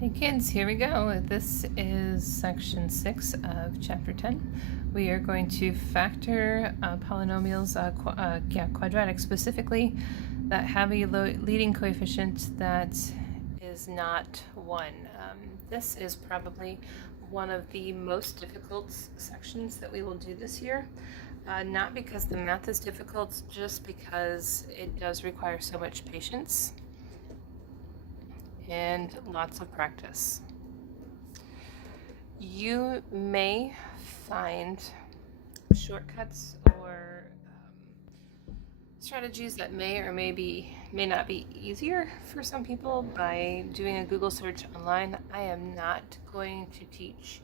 Hey kids, here we go. This is section 6 of chapter 10. We are going to factor polynomials, quadratic specifically, that have a leading coefficient that is not 1. This is probably one of the most difficult sections that we will do this year. Not because the math is difficult, just because it does require so much patience and lots of practice. You may find shortcuts or strategies that may or may not be easier for some people by doing a Google search online. I am not going to teach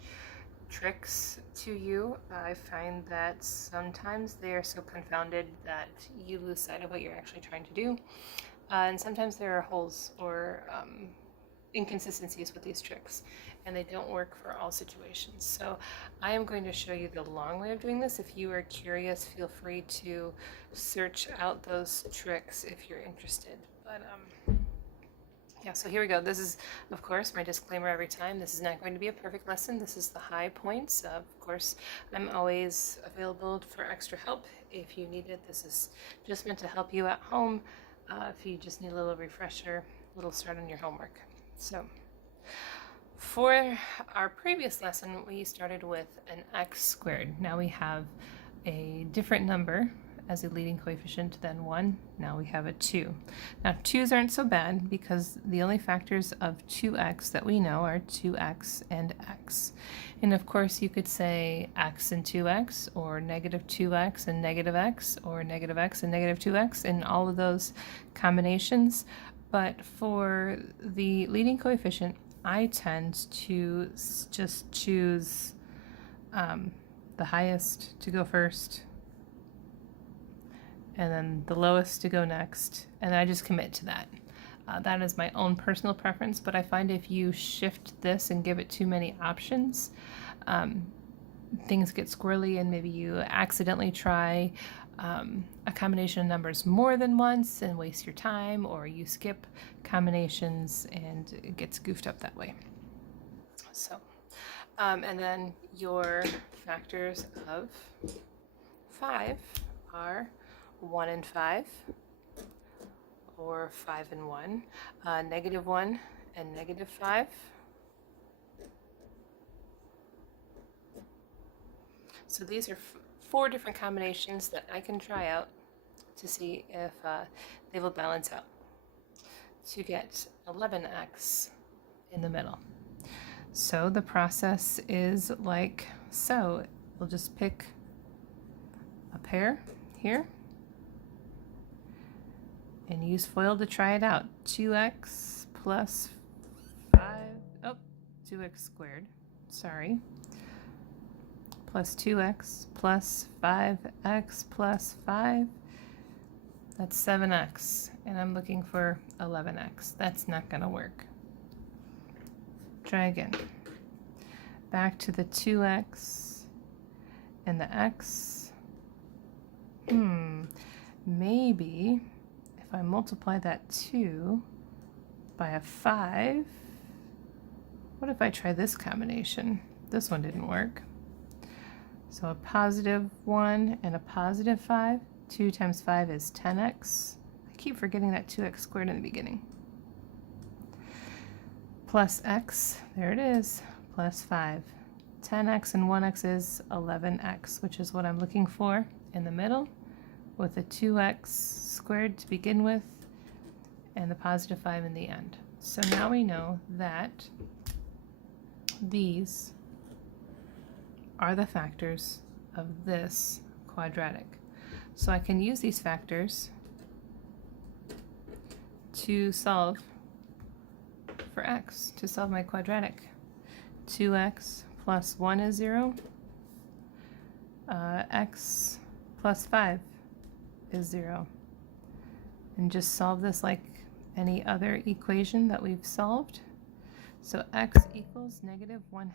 tricks to you. I find that sometimes they are so confounded that you lose sight of what you're actually trying to do. And sometimes there are holes or inconsistencies with these tricks, and they don't work for all situations. So I am going to show you the long way of doing this. If you are curious, feel free to search out those tricks if you're interested. But yeah, so here we go. This is, of course, my disclaimer every time. This is not going to be a perfect lesson. This is the high points. Of course, I'm always available for extra help if you need it. This is just meant to help you at home if you just need a little refresher, a little start on your homework. So for our previous lesson, we started with an x squared. Now we have a different number as a leading coefficient than 1. Now we have a 2. Now 2's aren't so bad because the only factors of 2x that we know are 2x and x. And of course you could say x and 2x, or negative 2x and negative x, or negative x and negative 2x, and all of those combinations. But for the leading coefficient, I tend to just choose the highest to go first, and then the lowest to go next, and I just commit to that. That is my own personal preference, but I find if you shift this and give it too many options, things get squirrely, and maybe you accidentally try a combination of numbers more than once and waste your time, or you skip combinations and it gets goofed up that way. So, and then your factors of 5 are 1 and 5, or 5 and 1, negative 1 and negative 5. So these are 4 different combinations that I can try out to see if they will balance out to get 11x in the middle. So the process is like so. We'll just pick a pair here and use FOIL to try it out. 2x plus 5, 2x squared, sorry, plus 2x plus 5x plus 5, that's 7x, and I'm looking for 11x. That's not going to work. Try again. Back to the 2x and the x. Maybe if I multiply that 2 by a 5, what if I try this combination? This one didn't work. So a positive 1 and a positive 5. 2 times 5 is 10x. I keep forgetting that 2x squared in the beginning. Plus x, there it is, plus 5. 10x and 1x is 11x, which is what I'm looking for in the middle, with a 2x squared to begin with and the positive 5 in the end. So now we know that these are the factors of this quadratic. So I can use these factors to solve for x, to solve my quadratic. 2x plus 1 is 0. X plus 5 is 0. And just solve this like any other equation that we've solved. So x equals negative 1/2.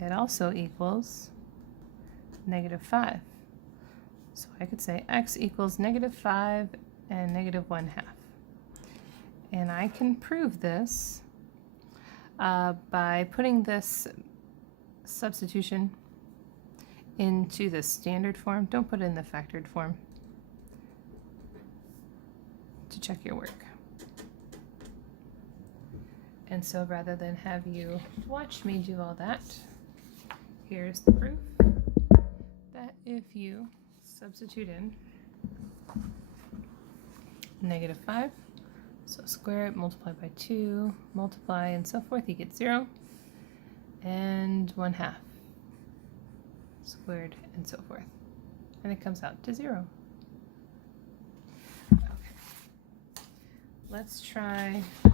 It also equals negative 5. So I could say x equals negative 5 and negative 1/2. And I can prove this by putting this substitution into the standard form. Don't put it in the factored form to check your work. And so rather than have you watch me do all that, here's the proof that if you substitute in -5, so square it, multiply by 2, multiply and so forth, you get 0, and 1/2 squared and so forth, and it comes out to 0. Okay, let's try a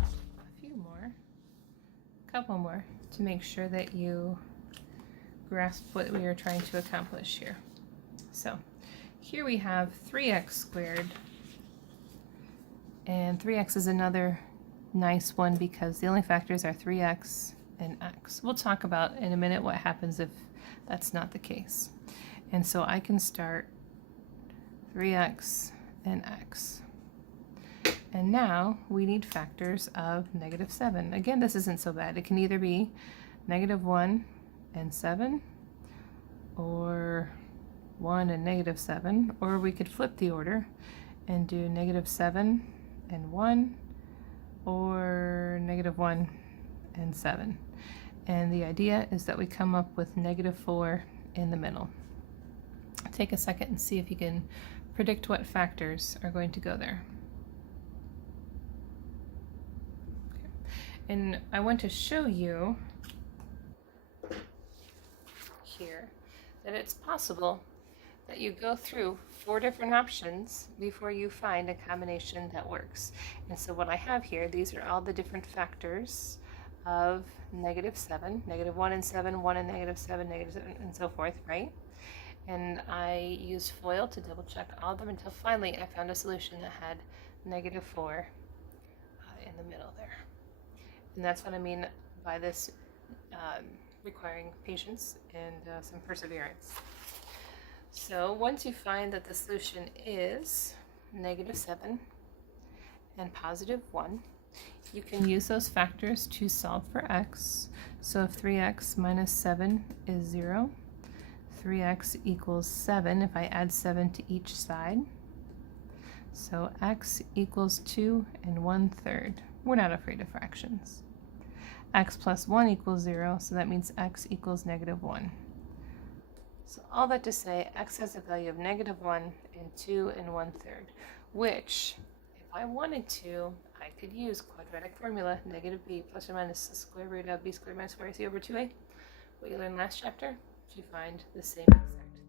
few more, a couple more, to make sure that you grasp what we are trying to accomplish here. So here we have 3x squared, and 3x is another nice one because the only factors are 3x and x. We'll talk about in a minute what happens if that's not the case. And so I can start 3x and x. And now we need factors of -7. Again, this isn't so bad. It can either be -1 and 7, or 1 and -7, or we could flip the order and do -7 and 1, or -1 and 7. And the idea is that we come up with -4 in the middle. Take a second and see if you can predict what factors are going to go there. Okay. And I want to show you here that it's possible that you go through 4 different options before you find a combination that works. And so what I have here, these are all the different factors of -7, -1 and 7, 1 and -7, -7, and so forth, right? And I used FOIL to double check all of them until finally I found a solution that had -4 in the middle there. And that's what I mean by this requiring patience and some perseverance. So once you find that the solution is -7 and +1, you can use those factors to solve for x. So if 3x minus 7 is 0, 3x equals 7 if I add 7 to each side. So x equals 2 1/3. We're not afraid of fractions. X plus 1 equals 0, so that means x equals -1. So all that to say, x has a value of -1 and 2 1/3, which, if I wanted to, I could use quadratic formula, -b plus or minus the square root of b squared minus 4ac over 2a, what you learned last chapter, to find the same exact thing.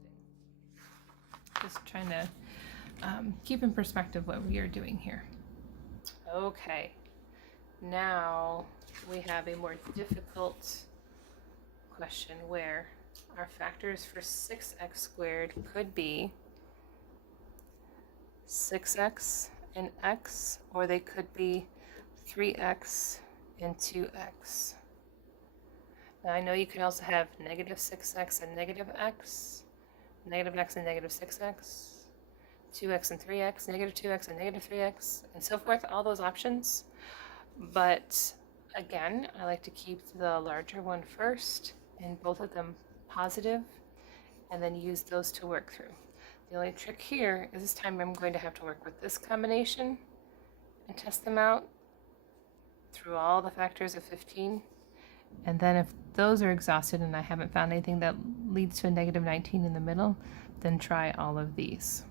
Just trying to keep in perspective what we are doing here. Okay, now we have a more difficult question where our factors for 6x squared could be 6x and x, or they could be 3x and 2x. Now I know you could also have -6x and -x, -x and -6x, 2x and 3x, -2x and -3x, and so forth, all those options. But again, I like to keep the larger one first and both of them positive, and then use those to work through. The only trick here is this time I'm going to have to work with this combination and test them out through all the factors of 15. And then if those are exhausted and I haven't found anything that leads to a -19 in the middle, then try all of these.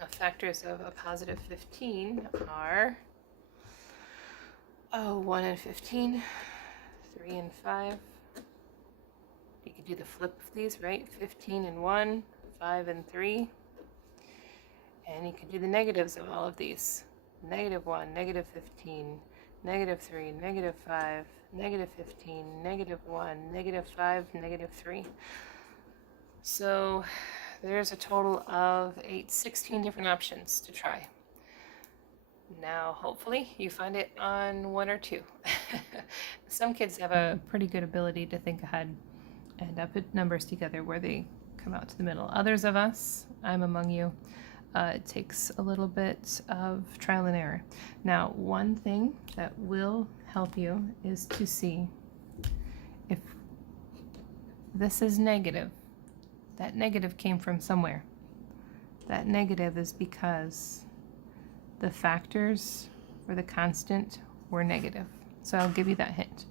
The factors of a positive 15 are 1 and 15, 3 and 5. You could do the flip of these, right? 15 and 1, 5 and 3. And you could do the negatives of all of these. -1, -15, -3, -5, -15, -1, -5, -3. So there's a total of 16 different options to try. Now, hopefully you find it on 1 or 2. Some kids have a pretty good ability to think ahead and put numbers together where they come out to the middle. Others of us, I'm among you, It takes a little bit of trial and error. Now, one thing that will help you is to see if this is negative. That negative came from somewhere. That negative is because the factors or the constant were negative. So I'll give you that hint.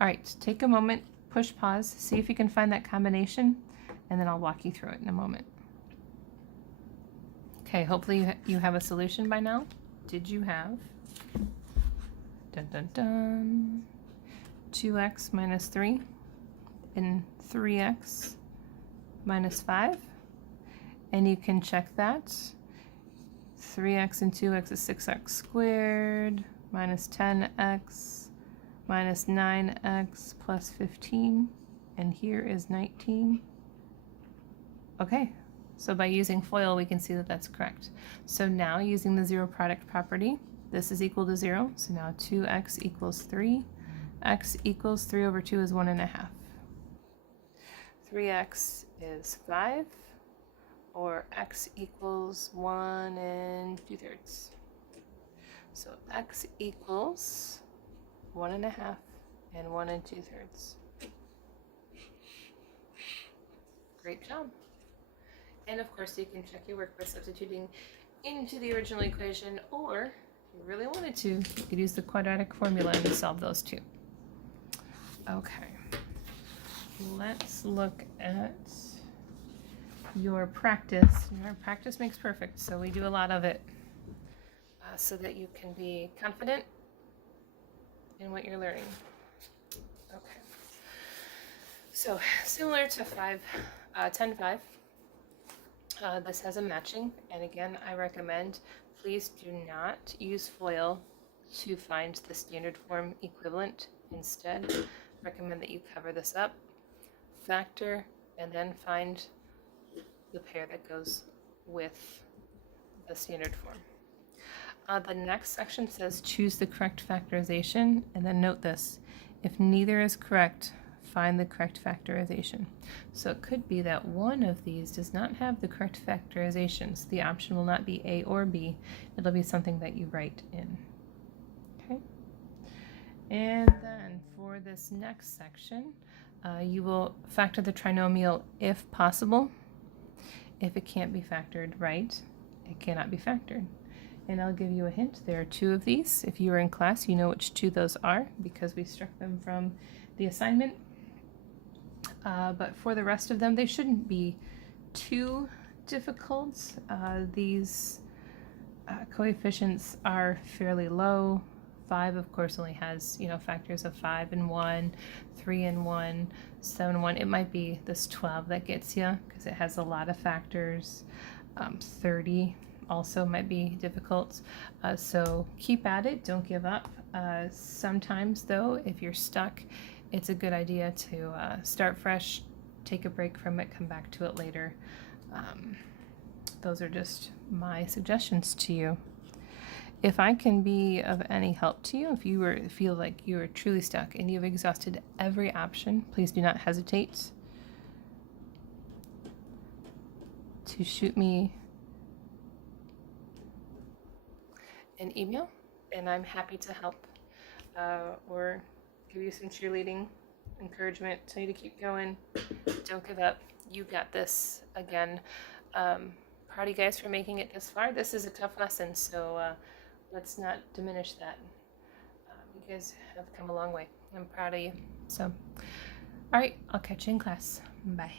All right, take a moment, push pause, see if you can find that combination, and then I'll walk you through it in a moment. Okay, hopefully you have a solution by now. Did you have, dun dun dun, 2x minus 3 and 3x minus 5? And you can check that. 3x and 2x is 6x squared minus 10x minus 9x plus 15. And here is 19. Okay, so by using FOIL, we can see that that's correct. So now using the zero product property, this is equal to 0. So now 2x equals 3. X equals 3 over 2 is 1.5. 3x is 5. Or x equals 1 2/3. So x equals 1.5 and 1 2/3. Great job. And of course you can check your work by substituting into the original equation, or if you really wanted to, you could use the quadratic formula and solve those too. Okay, let's look at your practice. Your practice makes perfect, so we do a lot of it so that you can be confident in what you're learning. Okay, so similar to 10-5, this has a matching, and again, I recommend please do not use FOIL to find the standard form equivalent. Instead, recommend that you cover this up, factor, and then find the pair that goes with the standard form. The next section says choose the correct factorization, and then note this: if neither is correct, find the correct factorization. So it could be that one of these does not have the correct factorization, so the option will not be A or B, it'll be something that you write in. Okay, and then for this next section, you will factor the trinomial if possible. If it can't be factored right, it cannot be factored. And I'll give you a hint. There are 2 of these. If you were in class, you know which 2 those are because we struck them from the assignment. But for the rest of them, they shouldn't be too difficult. These coefficients are fairly low. 5, of course, only has, factors of 5 and 1, 3 and 1, 7 and 1. It might be this 12 that gets you because it has a lot of factors. 30 also might be difficult. So keep at it. Don't give up. Sometimes, though, if you're stuck, it's a good idea to start fresh, take a break from it, come back to it later. Those are just my suggestions to you. If I can be of any help to you, if you feel like you are truly stuck and you've exhausted every option, please do not hesitate to shoot me an email, and I'm happy to help or give you some cheerleading, encouragement, tell you to keep going, don't give up, you got this. Again, proud of you guys for making it this far. This is a tough lesson, so let's not diminish that. You guys have come a long way. I'm proud of you. So, all right, I'll catch you in class. Bye.